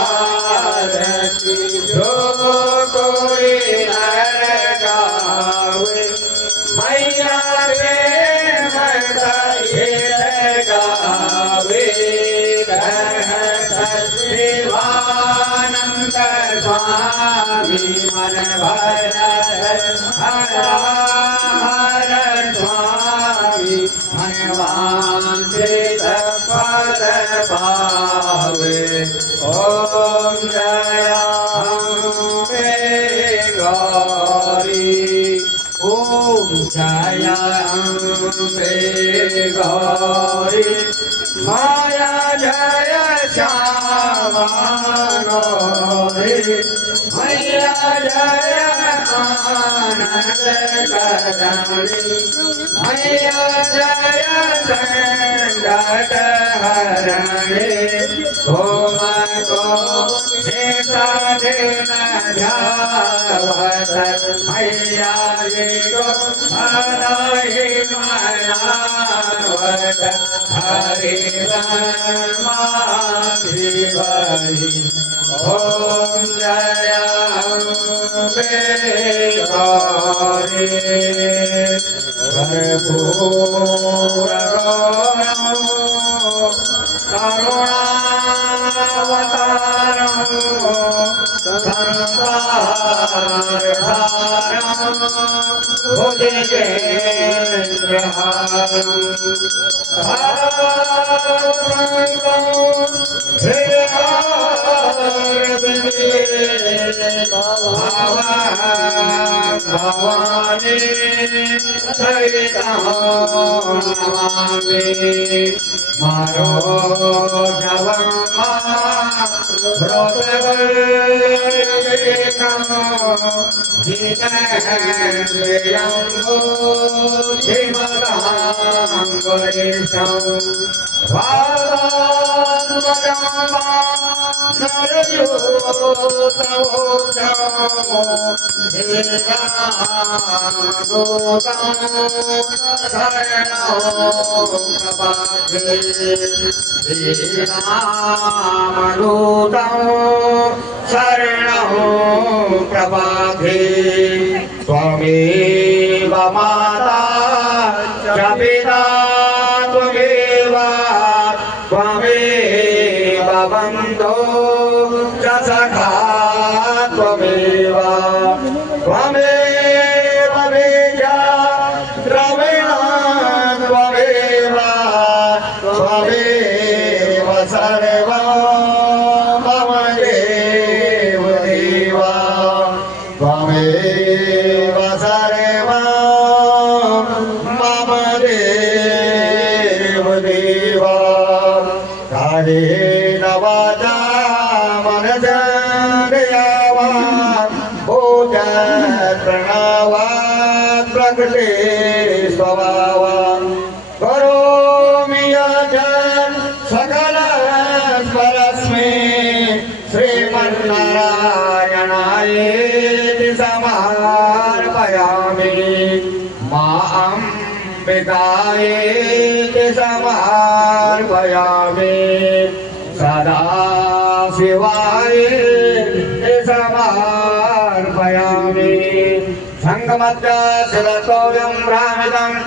आरती जो कोई नर गावे मैया प्रेम सहित गावे शिवानंद स्वामी मन भर हर स्वामी मनवांछित पद पावे ओम जय अम्बे गौरी ओम जय अम्बे गौरी माया जय श्यामा गौरी मैया जय आनंद करणी मैया जय संकट हरणी ओम को देता दिन ध्यावत मैया जी को हरहि मनावत हरि माधि ओम जय अम्बे गौरी कर्पूर करुणावतारं संसारसारं भुजगेन्द्रहारं भवानी सहितं नमामि मारो जवम्मा व्रतवेकं जितेन्द्रियं बुद्धिमतां वरिष्ठं शरणं प्रपाथे त्वमेव माता च पिता त्वमेव त्वमेव बन्धो च सखा त्वमेव त्वमेव बीजा द्रविणा त्वमेव त्वमेव सर्वं मम देव देवा त्वमेव सर्वं मम देव देवा कायेन वाचा मनसेन्द्रिया प्रणवात् प्रकृते स्वभावान् करोमि यत् सकलस्मरस्मै श्रीमन्नारायणायेति समर्पयामि अम्बिकायेति समर्पयामि सदा शिवायेति समर्पयामि संगमस्य शिरसोऽयं भ्रामितं